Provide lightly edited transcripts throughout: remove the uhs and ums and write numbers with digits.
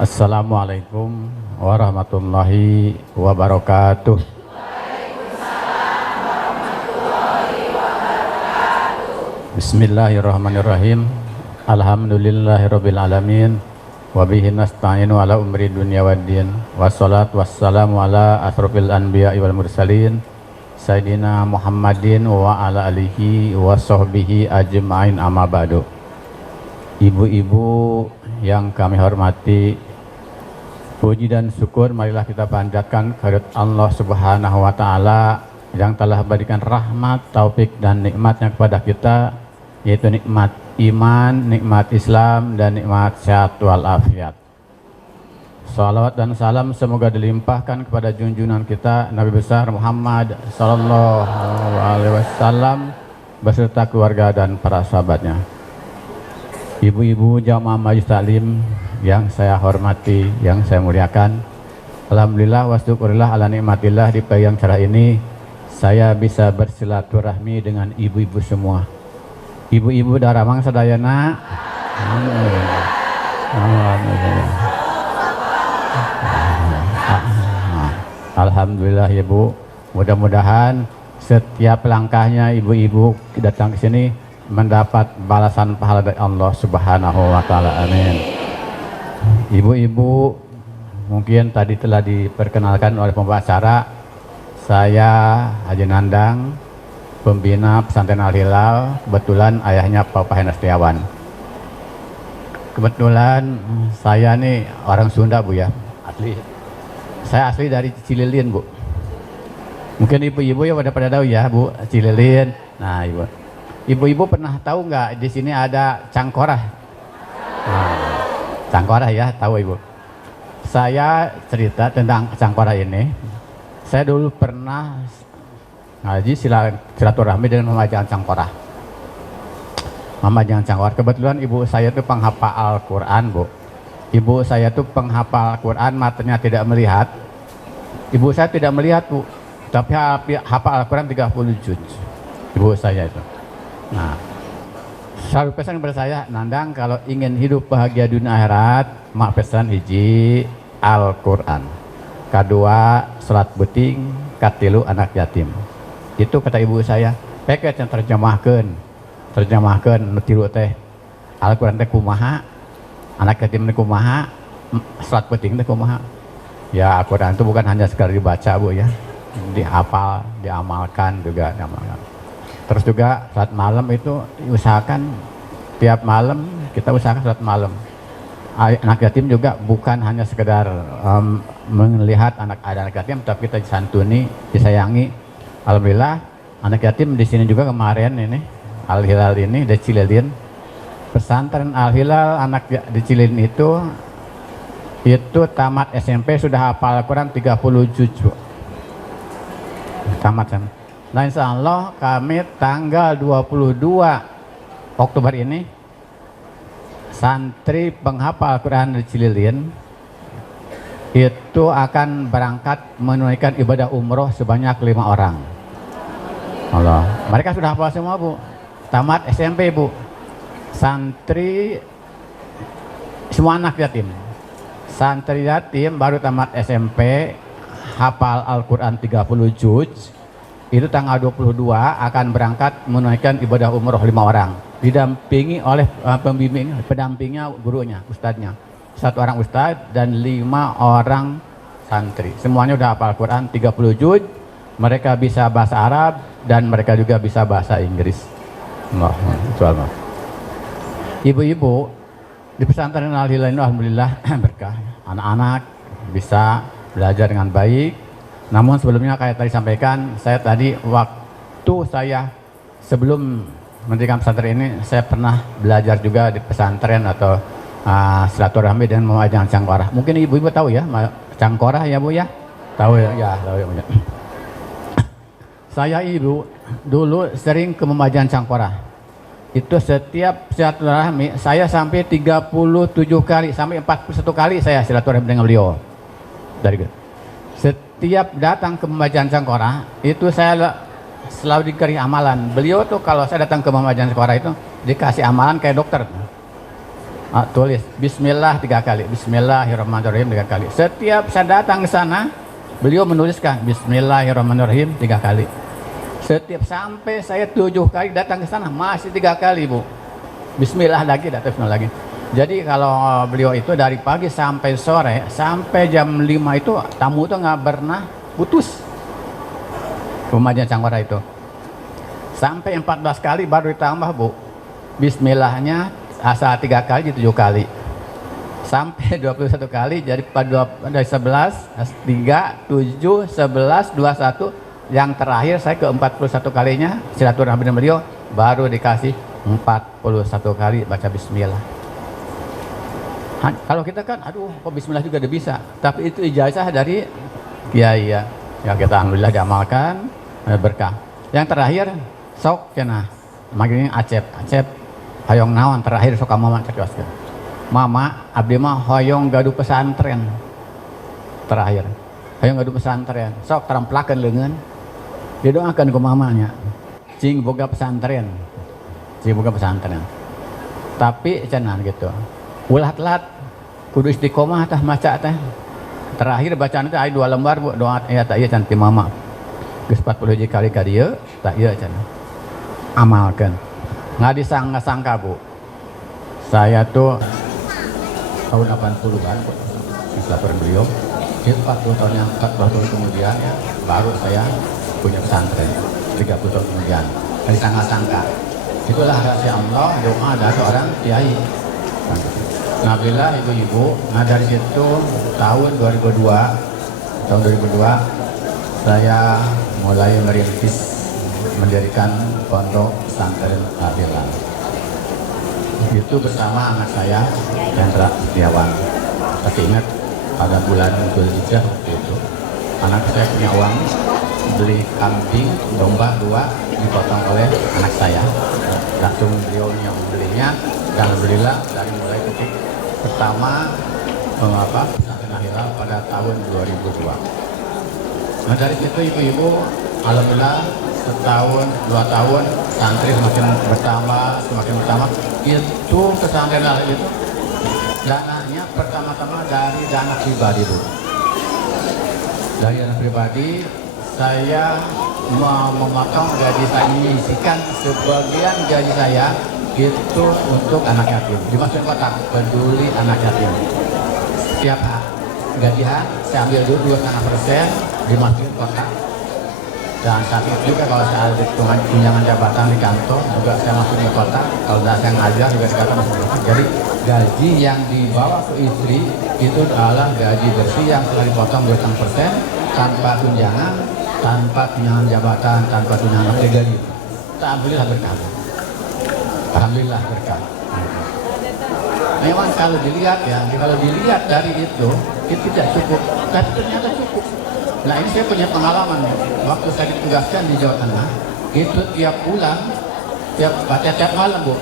Assalamualaikum warahmatullahi wabarakatuh. Bismillahirrahmanirrahim. Alhamdulillahirabbil alamin. Wa bihi nasta'inu ala umri dunya waddin. Wassalatu wassalamu ala asrofil anbiya'i wal mursalin Sayyidina Muhammadin wa ala alihi wa sahbihi ajma'in, amma ba'du. Ibu-ibu yang kami hormati, puji dan syukur marilah kita panjatkan kehadirat Allah Subhanahu wa taala yang telah berikan rahmat, taufik dan nikmatnya kepada kita, yaitu nikmat iman, nikmat Islam dan nikmat sehat walafiat. Salawat dan salam semoga dilimpahkan kepada junjungan kita Nabi besar Muhammad sallallahu alaihi wasallam beserta keluarga dan para sahabatnya. Ibu-ibu jamaah majelis taklim yang saya hormati, yang saya muliakan, alhamdulillah wa syukurillah ala nikmatillah, di pagi yang cerah ini saya bisa bersilaturahmi dengan ibu-ibu semua. Ibu-ibu daramang sadayana. Alhamdulillah ya Bu, mudah-mudahan setiap langkahnya ibu-ibu datang ke sini mendapat balasan pahala dari Allah Subhanahu wa taala. Amin. Ibu-ibu, mungkin tadi telah diperkenalkan oleh pembawa acara, saya Haji Nandang, pembina pesantren Al-Hilal, kebetulan ayahnya Bapak Henry Setiawan. Kebetulan saya nih orang Sunda Bu ya, saya asli dari Cililin Bu. Mungkin ibu-ibu ya pada tahu ya Bu, Cililin. Nah ibu-ibu pernah tahu nggak di sini ada Cangkorah? Nah, Cangkorah ya, tahu Ibu. Saya cerita tentang Cangkorah ini. Saya dulu pernah ngaji silaturahmi dengan Mama Jangan Cangkorah. Mama Jangan Cangkorah, kebetulan ibu saya itu penghafal Al-Quran Bu. Ibu saya itu penghafal Al-Quran, matanya tidak melihat. Ibu saya tidak melihat Bu, tapi hafal Al-Quran 30 juz. Ibu saya itu. Nah, selalu pesan kepada saya, Nandang, kalau ingin hidup bahagia dunia akhirat, mak pesan hiji Al-Quran, kedua salat beting, katilu anak yatim. Itu kata ibu saya. Peket yang terjemahkan tilu teh Al-Quran teh kumaha, anak yatim teh kumaha, salat beting teh kumaha. Ya, Al-Quran itu bukan hanya sekadar dibaca Bu ya, dihafal, diamalkan juga, diamalkan. Terus juga saat malam itu usahakan tiap malam kita usahakan saat malam. Anak yatim juga bukan hanya sekedar melihat anak yatim, tapi kita disantuni, disayangi. Alhamdulillah anak yatim di sini juga kemarin ini Al-Hilal ini di Cililin, pesantren Al-Hilal anak di Cililin itu tamat SMP sudah hafal Al-Quran 30 juz. Tamat. Nah, insya Allah kami tanggal 22 Oktober ini santri penghafal Al-Quran di Cililin itu akan berangkat menunaikan ibadah umroh sebanyak 5 orang. Allah, mereka sudah hafal semua Bu, tamat SMP Bu, santri semua anak yatim. Santri yatim baru tamat SMP hafal Al-Quran 30 juz. Itu tanggal 22 akan berangkat menunaikan ibadah umroh 5 orang, didampingi oleh pembimbing, pendampingnya, gurunya, ustadznya. 1 orang ustadz dan 5 orang santri. Semuanya udah hafal Quran 30 juz. Mereka bisa bahasa Arab dan mereka juga bisa bahasa Inggris. Ibu-ibu di pesantren Al-Hilal ini alhamdulillah berkah. Anak-anak bisa belajar dengan baik. Namun sebelumnya kayak tadi sampaikan, saya tadi waktu saya sebelum mendirikan pesantren ini, saya pernah belajar juga di pesantren atau silaturahmi dengan Mama Jangan Cangkorah. Mungkin ibu-ibu tahu ya Cangkorah ya Bu ya? Tahu ya, tahu ya Bu. Saya ibu dulu sering ke Mama Jangan Cangkorah. Itu setiap silaturahmi saya sampai 37 kali sampai 41 kali saya silaturahmi dengan beliau. Setiap datang ke Mama Jangan Cangkorah itu saya selalu diberi amalan. Beliau tuh kalau saya datang ke Mama Jangan Cangkorah itu dikasih amalan kayak dokter. Tulis Bismillah 3 kali, Bismillahirrahmanirrahim 3 kali. Setiap saya datang ke sana, beliau menuliskan Bismillahirrahmanirrahim 3 kali. Setiap sampai saya 7 kali datang ke sana, masih 3 kali, Bu. Bismillah lagi, datang Bismillah lagi. Jadi kalau beliau itu dari pagi sampai sore, sampai jam 5 itu tamu itu nggak pernah putus. Rumahnya Cangwara itu. Sampai 14 kali baru ditambah, Bu. Bismillahnya asal 3 kali jadi 7 kali. Sampai 21 kali jadi dari 11, 3, 7, 11, 21. Yang terakhir saya ke 41 kalinya silaturahmi dengan beliau baru dikasih 41 kali baca bismillah. Kalau kita kan aduh kok bismillah juga udah bisa, tapi itu ijazah dari ya kita alhamdulillah diamalkan berkah. Yang terakhir sok cenah maging acep hayong naon terakhir sok mama cerewaskeun. Mama abdi mah hoyong gaduh pesantren. Terakhir hoyong gaduh pesantren sok teramplakeun leungeun didoakan ke mamanya cing boga pesantren tapi cenah gitu ulah telat kudu istiqomah tah maca teh terakhir bacaan teh aya 2 lembar Bu doa ya tak ieu can ti mama geus 40 kali ka dieu tak ieu cenah amalkeun nggak disangka-sangka Bu saya tuh tahun 80-an dilaporin beliau 40 tahun kemudian ya baru saya punya pesantren 30 tahun kemudian dari sangka-sangka itulah rahasia Allah doa dari seorang kiai. Nah bila ibu-ibu nah dari situ tahun 2002 saya mulai merintis mendirikan pondok pesantren Al-Bilal itu bersama anak saya Hendra Setiawan. Masih ingat pada bulan Dzulhijjah waktu itu anak saya punya uang beli kambing domba 2 dipotong oleh anak saya langsung beliau yang membelinya dan alhamdulillah dari mulai titik pertama pesantren Al-Hilal pada tahun 2002. Nah dari situ ibu-ibu alhamdulillah setahun 2 tahun santri semakin bertambah itu pesantren Al-Hilal itu dananya pertama-tama dari dana pribadi Bu. Dari dana pribadi saya mau memotong gaji saya menyisikan sebagian gaji saya itu untuk anak yatim dimasukin kotak peduli anak yatim setiap gajian saya ambil dulu 2,5% dimasukin kotak dan saat itu juga kalau saya ada tunjangan jabatan di kantor juga saya masukin ke kotak kalau saya ngajar juga di kantor masukin ke kotak jadi gaji yang dibawa ke istri itu adalah gaji bersih yang telah dipotong 2,5% tanpa tunjangan jabatan, tanpa tunjangan gaji. Alhamdulillah berkah. Alhamdulillah berkah. Memang kalau dilihat dari itu tidak cukup, tapi ternyata cukup. Nah ini saya punya pengalaman waktu saya ditugaskan di Jawa Tengah, itu tiap malam Bu,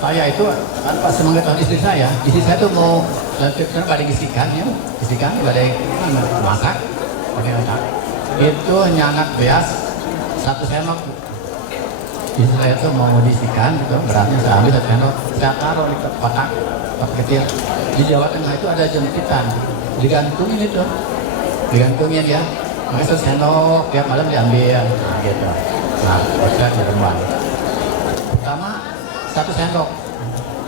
saya itu tanpa sepengetahuan istri saya itu mau lanjutkan pada gisikan pada masak, pakai masak. Itu nyanak beas 1 sendok istri itu mau modisikan gitu, beratnya saya ambil 1 sendok saya taruh di kotak kecil di Jawa Tengah itu ada jempitan digantungin ya makanya 1 sendok tiap malam diambil gitu. Nah saya di rumah pertama 1 sendok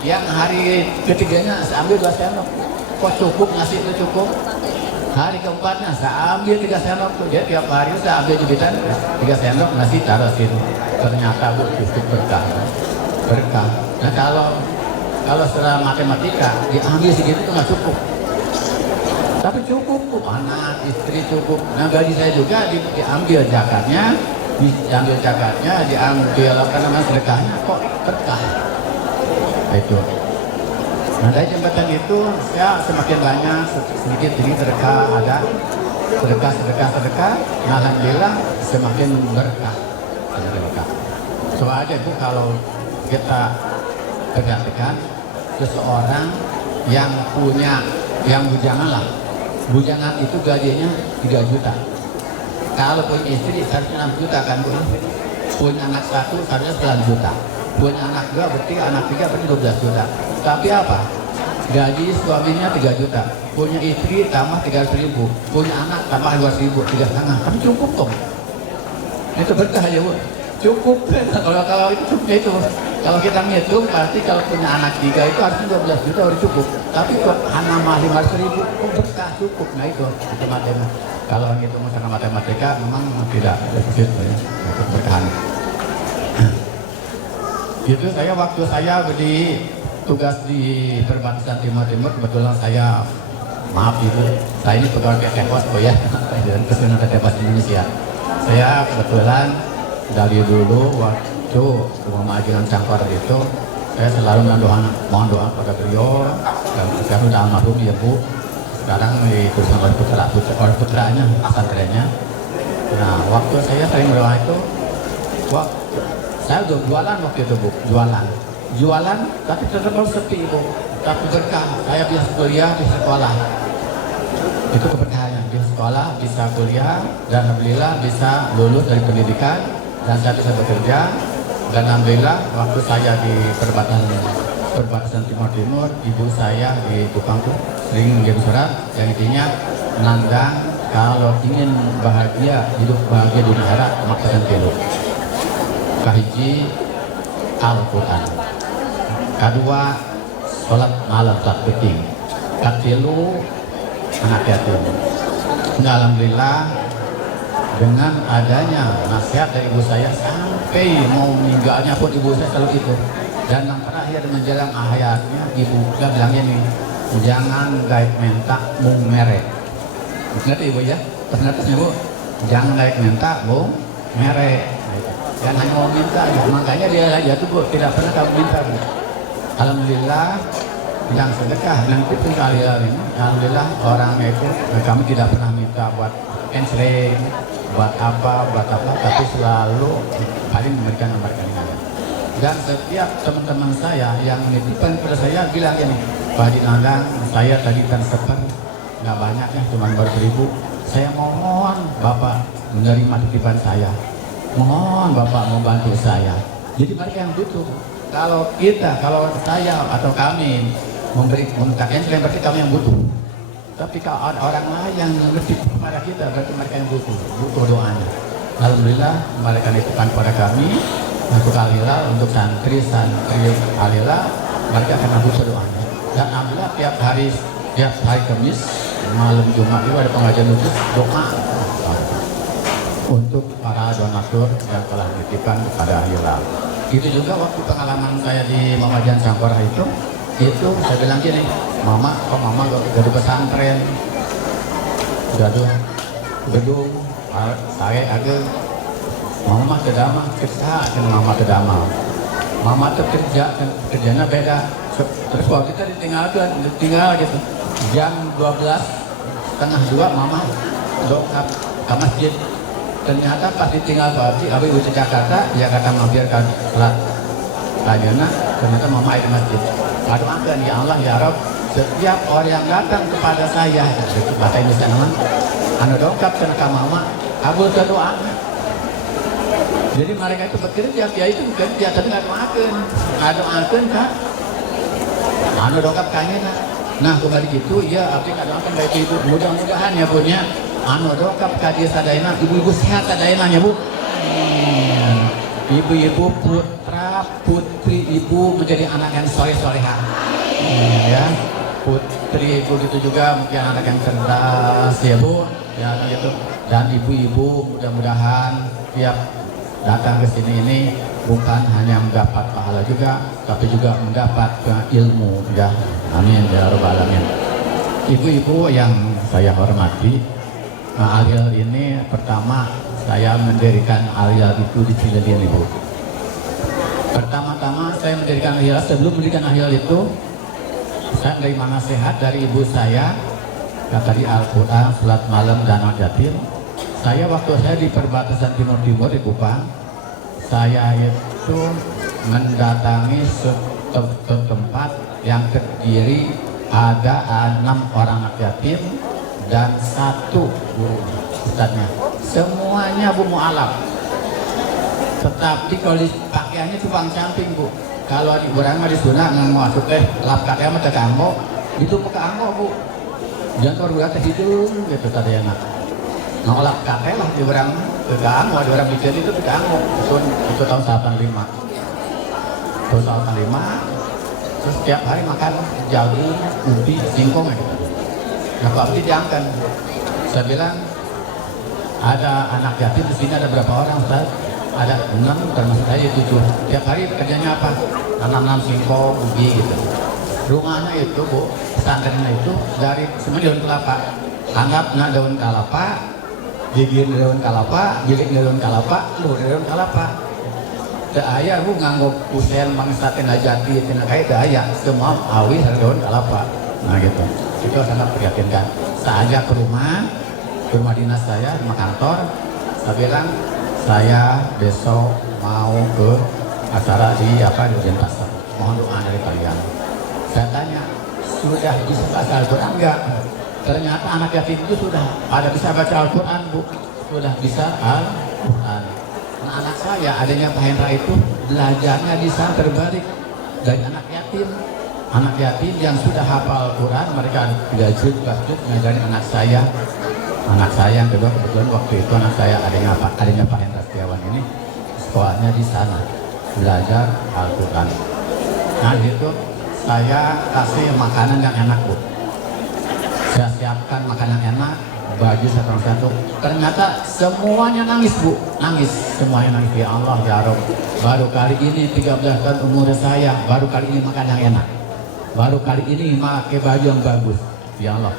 yang hari ketiganya saya ambil 2 sendok kok cukup ngasih itu cukup. Hari keempatnya saya ambil 3 sendok tuh, jadi tiap hari saya ambil jepitan 3 sendok nasi taruh situ. Ternyata Bu cukup berkah. Nah kalau setelah matematika diambil segitu tuh nggak cukup. Tapi cukup Bu, anak istri cukup. Nah gaji saya juga diambil zakatnya, diambil sedekahnya kok berkah. Itu. Nah dari jembatan itu saya semakin banyak sedikit sedekah ada sedekah. Nah, alhamdulillah semakin berkah. Coba aja Bu kalau kita perhatikan seseorang yang bujangan itu gajinya 3 juta. Kalau punya istri harusnya 6 juta kan Bu. Punya anak 1 harusnya 9 juta. Punya anak 2 berarti anak 3 berarti 12 juta. Tapi apa? gaji suaminya 3 juta, punya istri tambah 300.000, punya anak tambah 200.000, 3,5, tapi cukup kok. Itu berkah ya Bu, cukup. Kalau itu kalau kita ngitung pasti kalau punya anak 3 itu harusnya 12 juta udah cukup, tapi kok hanya 500.000, kok berkah cukup. Nah itu matematika. Kalau ngitung sama matematika memang tidak defisit ya, itu berkahan. Itu saya waktu saya tugas di perbatasan Timur kebetulan saya, maaf Ibu, saya ini pegawai PT Pos ya, dan Kesehatan PT Pos Indonesia. Saya kebetulan dari dulu waktu Rumah Ajudan Cangkor itu, saya selalu mohon doa pada beliau, dan sekarang sudah almarhum ya Bu, sekarang itu sama putranya, pesantrennya. Nah waktu saya sering berdoa itu, saya udah jualan waktu itu Bu, jualan tapi tetap harus sepi Bu, tapi berkah. Saya bisa kuliah, bisa sekolah, itu keberkahannya. Bisa sekolah, bisa kuliah, dan alhamdulillah bisa lulus dari pendidikan, dan saya bisa bekerja. Dan alhamdulillah waktu saya di perbatasan Timur, ibu saya di Kupang tuh sering mengirim surat yang intinya nandang kalau ingin bahagia, hidup bahagia di akhirat, maksakan dulu kahiji Al-Quran, kedua sholat malam saat penting, katilu anak yatim. Nah, alhamdulillah dengan adanya nasihat dari ibu saya sampai mau meninggalnya pun ibu saya selalu itu. Dan yang terakhir menjelang akhirnya ibu juga bilangnya nih, jangan gaib minta mung merek. Ngerti ibu ya? Ternyata ibu jangan gaib minta mung merek. Dan hanya mau minta, makanya dia aja tuh Bu, tidak pernah kamu minta Bu. Alhamdulillah yang sedekah nanti pun kali ini, alhamdulillah orangnya itu kami tidak pernah minta buat canceling, buat apa, tapi selalu paling memberikan kalian. Dan setiap teman-teman saya yang menitipkan pada saya bilang ini, Pak Haji Nandang, saya tadi transfer nggak banyak ya, cuma baru 1.000. Saya mohon Bapak menerima titipan saya. Mohon Bapak membantu saya. Jadi mereka yang butuh. Kalau saya atau kami memintakan selain berarti kami yang butuh. Tapi kalau ada orang lain yang ngerti kepada kita, berarti mereka yang butuh doanya. Alhamdulillah mereka nitipkan pada kami untuk alila, untuk santri alila, mereka akan butuh doanya. Dan alhamdulillah tiap hari Kamis malam Jumat itu ada pengajian khusus doa untuk para donatur yang telah dititipkan kepada Hilal. Itu juga waktu pengalaman saya di Muhammadiyah Cangkor itu saya bilang gini, Mama gaduh pesantren, gaduh gedung, saya agak Mama kedama, Mama kedama. Mama tuh kerjanya beda. Terus waktu kita ditinggal gitu. Jam 12:30 Mama dongkap ke masjid. Ternyata pas ditinggal Babi, ibu di Jakarta mampir ke sholat Kajana, ternyata Mama di masjid. Aduh akan ya Allah ya Rabb, setiap orang yang datang kepada saya, itu bahasa Indonesia namanya, anu dongkap ke Mama, kabul ke doa. Jadi mereka itu bekerja, dia itu bekerja, tapi nggak doakan Kak. Anu dongkap kayaknya. Nah kembali gitu, ya abdi nggak doakan baik itu, mudah-mudahan ya punya. Anu dongkap kadia sadayana, ibu-ibu sehat sadayana ya Bu. Ibu-ibu putri ibu menjadi anak yang soleh-soleha. Ya, putri ibu itu juga mungkin anak yang cerdas ya Bu. Ya gitu. Dan ibu-ibu mudah-mudahan tiap datang ke sini ini bukan hanya mendapat pahala juga, tapi juga mendapat ilmu ya. Amin ya rabbal alamin. Ibu-ibu yang saya hormati, Al-Hilal ini pertama saya mendirikan Al-Hilal itu di Ciledug Ibu. Pertama-tama saya mendirikan Al-Hilal, sebelum mendirikan Al-Hilal itu saya menerima nasihat dari ibu saya, kata di Al-Quran, sholat malam dan al-jatim. Saya waktu saya di perbatasan Timur di Kupang, saya itu mendatangi suatu tempat yang terdiri ada 6 orang anak yatim dan 1 guru ustadznya, semuanya Bu mu'alaf. Tetapi kalau pakaiannya tukang camping Bu. Kalau di orang mah di sunah nggak masuk lap kakek mah tegambo, Itu ke Anggo bu, jangan keluarga teh hidung gitu tadi anak. Nolak kakek lah di orang ke Anggo, di orang bikin itu ke Anggo. Itu tahun 85. Tahun 85. Terus setiap hari makan jagung, ubi, singkong gitu. Nah Pak Abdi diangkat. Saya bilang ada anak yatim di sini ada berapa orang Ustaz? Ada 6 termasuk saya 7. Tiap hari kerjanya apa? Nanam singkong, ubi gitu. Rumahnya itu bu, pesantrennya itu dari semua daun kelapa. Anggapnya daun kelapa, gigir daun kelapa, bilik daun kelapa, luhur daun kelapa. Teu aya bu nganggo kusen mangsa tina jati tina kae teu aya, semua awi daun kelapa. Nah gitu. Itu sangat prihatinkan. Saya ajak ke rumah dinas saya, rumah kantor. Saya bilang saya besok mau ke acara di Denpasar. Mohon doa dari kalian. Saya tanya, sudah bisa baca Al-Quran enggak? Ternyata anak yatim itu sudah ada bisa baca Al-Quran bu, sudah bisa Al-Quran. Nah anak saya adanya Pak Hendra itu belajarnya di sana terbalik dari anak yatim. Anak yatim yang sudah hafal Al-Quran mereka belajar ngajarin anak saya. Anak saya yang kedua kebetulan waktu itu anak saya adanya Pak Hendra Setiawan ini sekolahnya di sana belajar Al-Quran. Nah itu saya kasih makanan yang enak bu. Saya siapkan makanan enak, baju satu-satu. Ternyata semuanya nangis bu, nangis. Semuanya nangis, ya Allah ya Rabb. Baru kali ini 13 tahun umur saya, baru kali ini makan yang enak. Baru kali ini pakai baju yang bagus, ya Allah.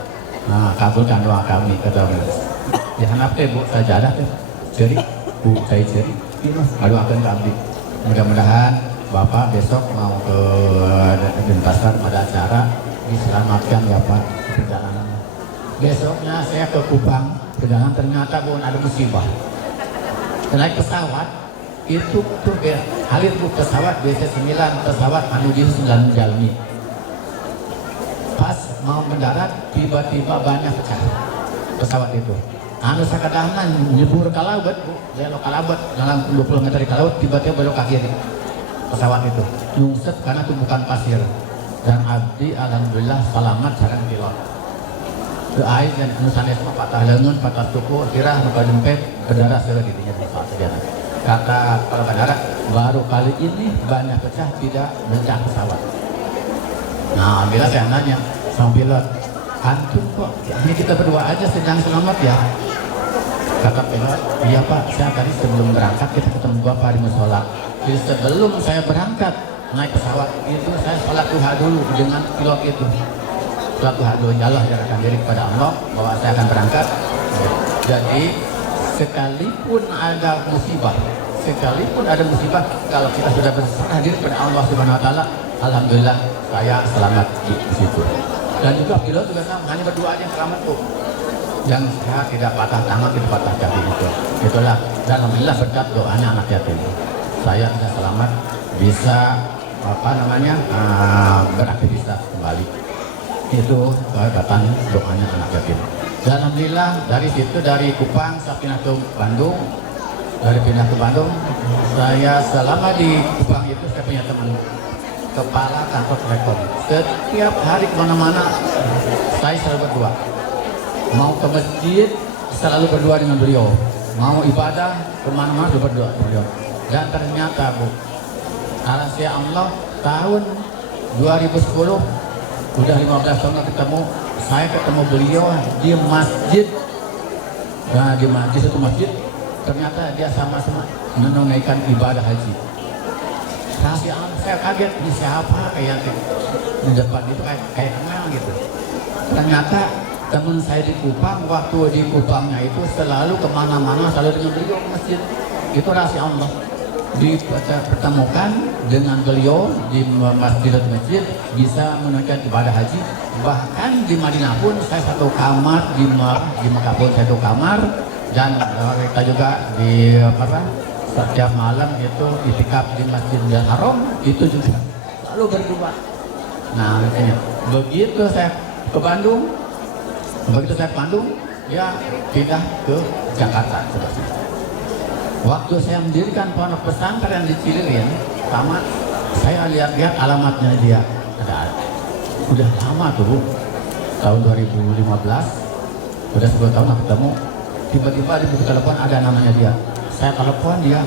Nah kabulkan doa kami kata beliau. Ya kenapa bu, saya jadah tuh. Jadi bu, saya jadi. Aduh akan kami. Mudah-mudahan Bapak besok mau ke Denpasar pada acara diselamatkan ya Pak perjalanan. Besoknya saya ke Kupang perjalanan ternyata pun ada musibah. Naik pesawat itu tuh halir bu pesawat DC-9 pesawat menuju 9 Jalmi. Pas mau mendarat tiba-tiba banyak pecah pesawat itu. Anu sakadahanan nyebur ke laut bu, belok ke laut dalam 20 meter ke laut tiba-tiba belok ke kiri. Pesawat itu nyungsep karena itu bukan pasir dan abdi alhamdulillah selamat sareng pilot. Teu aya dan anu sanes mah patah leungeun, patah tuku, kirah muka dempet, berdarah segala didinya tempat sejarah. Kata kepala bandara baru kali ini banyak pecah tidak bencang pesawat. Nah, alhamdulillah saya nanya sama pilot, antum kok ini kita berdua aja sedang selamat ya? Kata pilot, iya Pak, saya tadi sebelum berangkat kita ketemu Bapak di musola. Jadi sebelum saya berangkat naik pesawat itu saya sholat duha dulu dengan pilot itu. Sholat duha dulu, ya Allah menyerahkan diri kepada Allah bahwa saya akan berangkat. Jadi sekalipun ada musibah, kalau kita sudah berserah diri kepada Allah Subhanahu Wa Taala, alhamdulillah saya selamat di situ. Dan juga pilot juga sama, hanya berdua aja yang selamat tuh. Yang saya tidak patah tangan, tidak patah kaki itu. Itulah dan alhamdulillah berkat doanya anak yatim. Saya sudah selamat bisa beraktivitas kembali. Itu berkatan doanya anak yatim. Dan alhamdulillah dari situ dari Kupang saya pindah ke Bandung. Dari pindah ke Bandung, saya selama di Kupang itu saya punya teman kepala kantor Telekom. Setiap hari kemana-mana saya selalu berdua. Mau ke masjid selalu berdua dengan beliau. Mau ibadah kemana-mana selalu berdua dengan beliau. Dan ternyata bu, rahasia Allah tahun 2010 udah 15 tahun ketemu. Saya ketemu beliau di masjid. Nah di masjid itu masjid ternyata dia sama-sama menunaikan ibadah haji. Rahasia Allah saya kaget ini siapa kayak di depan itu kayak kenal gitu. Ternyata teman saya di Kupang waktu di Kupangnya itu selalu kemana-mana selalu dengan beliau ke masjid. Itu rahasia Allah. Dipertemukan dengan beliau di masjid bisa menunaikan ibadah haji. Bahkan di Madinah pun saya satu kamar, di Mekah pun satu kamar, dan kita juga di setiap malam itu itikaf di Masjidil Haram itu juga selalu berdua. Nah makanya begitu saya ke Bandung, dia pindah ke Jakarta. Waktu saya mendirikan pondok pesantren di Cililin, sama saya lihat alamatnya dia ada. Udah lama tuh Bu, tahun 2015, udah 10 tahun aku ketemu. Tiba-tiba di buku telepon ada namanya dia. Saya telepon dia,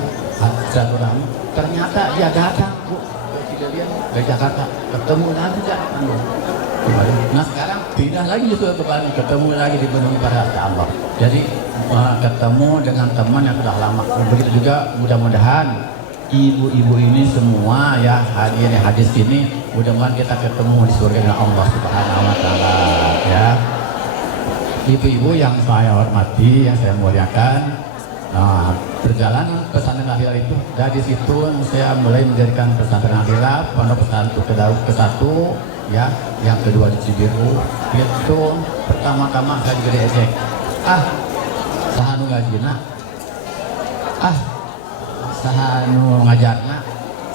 silaturahmi. Ternyata dia datang Bu, dari Jakarta. Ketemu lagi datang Bu. Nah sekarang pindah lagi justru ke Bali, ketemu lagi di Bandung pada Allah. Jadi ketemu dengan teman yang sudah lama. Begitu juga mudah-mudahan ibu-ibu ini semua ya hadir di hadis ini, mudah-mudahan kita ketemu di surga dengan Allah Subhanahu wa taala ya. Ibu-ibu yang saya hormati, yang saya muliakan, perjalanan pesantren Al-Hilal itu dari situ saya mulai mendirikan pesantren Al-Hilal, pondok pesantren ke satu ya, yang kedua di Cibiru. Itu pertama-tama saya juga diejek, sahanu ngajina, sahanu ngajarna,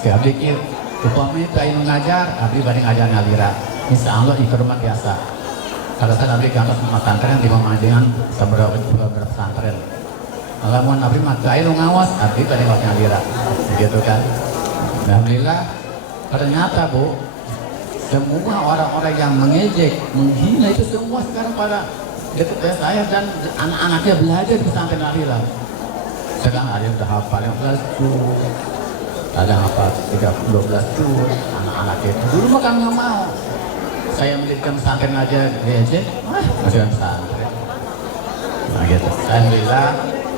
abdi kieu upami kain ngajar, abdi bade ngajar ngalira, insya Allah itu rumah biasa. Kalau saya abdi kantor pesantren di Mamanjangan seberapa pesantren. Lamun abdi mah kain ngawas, abdi bade ngawas ngalira, gitu kan. Alhamdulillah, ternyata Bu, semua orang-orang yang mengejek, menghina itu semua sekarang pada dekat saya dan anak-anaknya belajar di pesantren Al-Hilal. Sekarang ada yang udah hafal 15 juz, ada yang hafal 12 juz, anak-anak itu. Dulu mah kan nggak mau. Saya mendirikan pesantren aja diejek, masih pesantren. Nah gitu. Alhamdulillah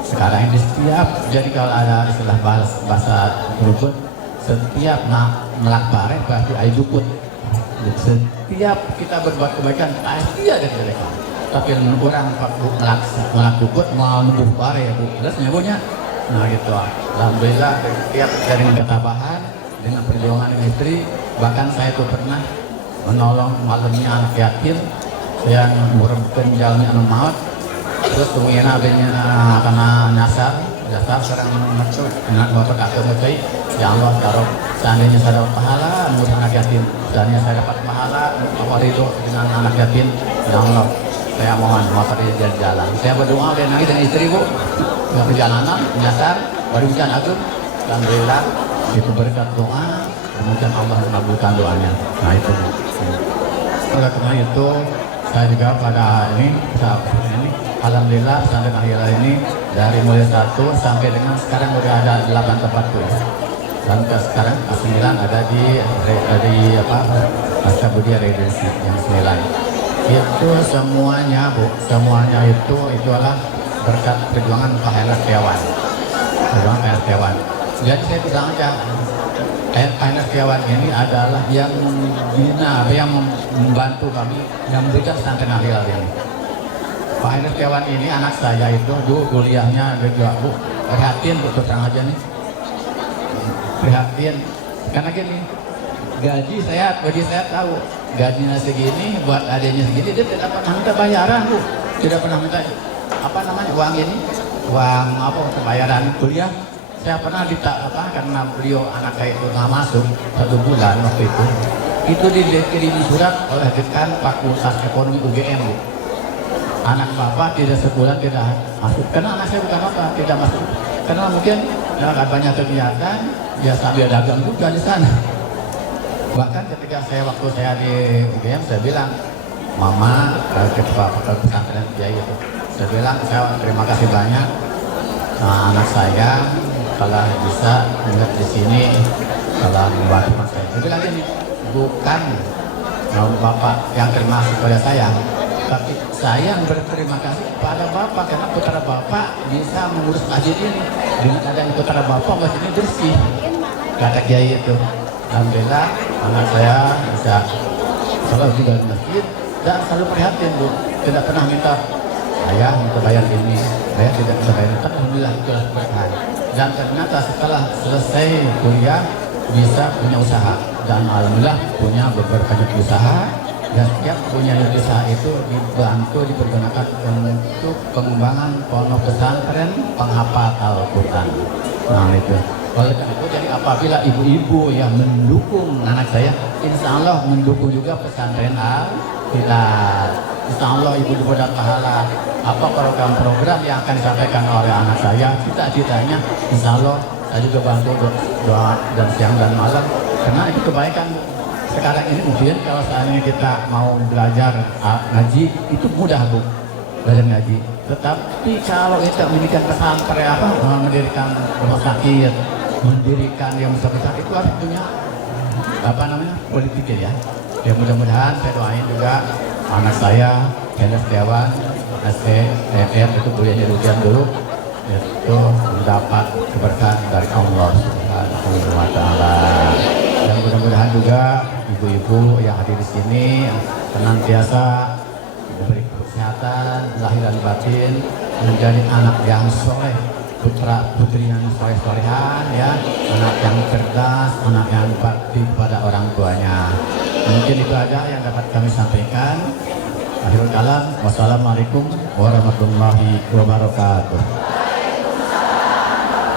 sekarang ini setiap, jadi kalau ada istilah bahasa berikut, setiap melak bare pasti air dukut. Setiap kita berbuat kebaikan pasti ada kejelekan. Tapi orang melak dukut mau nubuh bare ya Bu, terus nyabunya. Nah gitu. Alhamdulillah setiap dari ketabahan dengan perjuangan dengan istri, bahkan saya tuh pernah menolong malamnya anak yatim, saya murabkan jalannya anak maut, terus kemudian adanya karena nyasar sekarang masuk anak motor kakek mutai, ya Allah taruh seandainya saya dapat pahala ngurus anak yatim, seandainya saya dapat pahala apa itu dengan anak yatim, ya Allah saya mohon motor di jalan. Saya berdoa dan nangis dengan istri Bu, nggak perjalanan nyasar baru hujan agung, alhamdulillah itu berkat doa, kemudian Allah mengabulkan doanya. Nah itu Bu. Oleh karena itu saya juga pada ini alhamdulillah pesantren Al-Hilal ini dari mulai 1 sampai dengan sekarang udah ada 8 tempat tuh. Dan sekarang 9 ada di Masjid Regency yang 9. Itu semuanya Bu, semuanya itu adalah berkat perjuangan Pak Hendra Setiawan. Perjuangan Pak Hendra Setiawan. Jadi saya bilang aja, Pak Hendra Setiawan ini adalah yang membina, yang membantu kami, yang memberikan pesantren Al-Hilal ini. Pak Hendra Setiawan ini anak saya itu dulu kuliahnya juga Bu, prihatin Bu, terang aja nih, prihatin karena gini, gaji saya tahu gajinya segini, buat adanya segini, dia tidak pernah minta bayaran Bu, tidak pernah minta uang ini, uang pembayaran kuliah. Saya pernah karena beliau anak saya itu nggak masuk 1 bulan waktu itu dikirim surat oleh dekan Fakultas Ekonomi UGM Bu. Anak bapak tidak sebulan tidak masuk, karena anak saya bukan apa tidak masuk, karena mungkin banyak kegiatan, ya sambil dagang juga di sana. Bahkan ketika waktu saya di UGM, saya bilang, Mama, ketua pesantren Kiai itu, saya bilang, saya terima kasih banyak, anak saya kalau bisa ingat di sini, kalau membantu saya. Saya bilang ini bukan bapak yang terima kasih kepada saya, tapi saya yang berterima kasih kepada bapak karena putra bapak bisa mengurus masjid ini. Dengan adanya putra bapak masjid ini bersih, kata Kiai itu. Alhamdulillah anak saya bisa selalu juga di masjid dan selalu prihatin Bu, tidak pernah minta ayah minta bayar ini, saya tidak bisa bayar. Alhamdulillah itulah berkah. Dan ternyata setelah selesai kuliah bisa punya usaha, dan alhamdulillah punya beberapa unit usaha, dan setiap punya unit usaha itu dibantu dipergunakan untuk pengembangan pondok pesantren penghafal Al-Quran. Nah itu. Oleh karena itu, jadi apabila ibu-ibu yang mendukung anak saya, insya Allah mendukung juga pesantren Al-Hilal. Insya Allah ibu-ibu dapat pahala. Apa program-program yang akan disampaikan oleh anak saya, cita-citanya, insya Allah saya juga bantu doa dan siang dan malam, karena itu kebaikan. sekarang ini mungkin kalau seandainya kita mau belajar ngaji itu mudah bu, belajar ngaji. Tetapi kalau kita mendirikan pesantren apa, mendirikan rumah sakit, mendirikan yang besar-besar itu harus punya apa namanya politik ya. Ya mudah-mudahan saya doain juga anak saya Hendra Setiawan STMR itu kuliahnya Rukian dulu itu mendapat keberkahan dari Allah Subhanahu wa taala. Dan mudah-mudahan juga ibu-ibu yang hadir di sini senantiasa diberi kesehatan lahir dan batin, menjadi anak yang soleh, putra putri yang soleh solehan ya, anak yang cerdas, anak yang bakti kepada orang tuanya. Mungkin itu aja yang dapat kami sampaikan. Akhirul kalam, wassalamualaikum warahmatullahi wabarakatuh.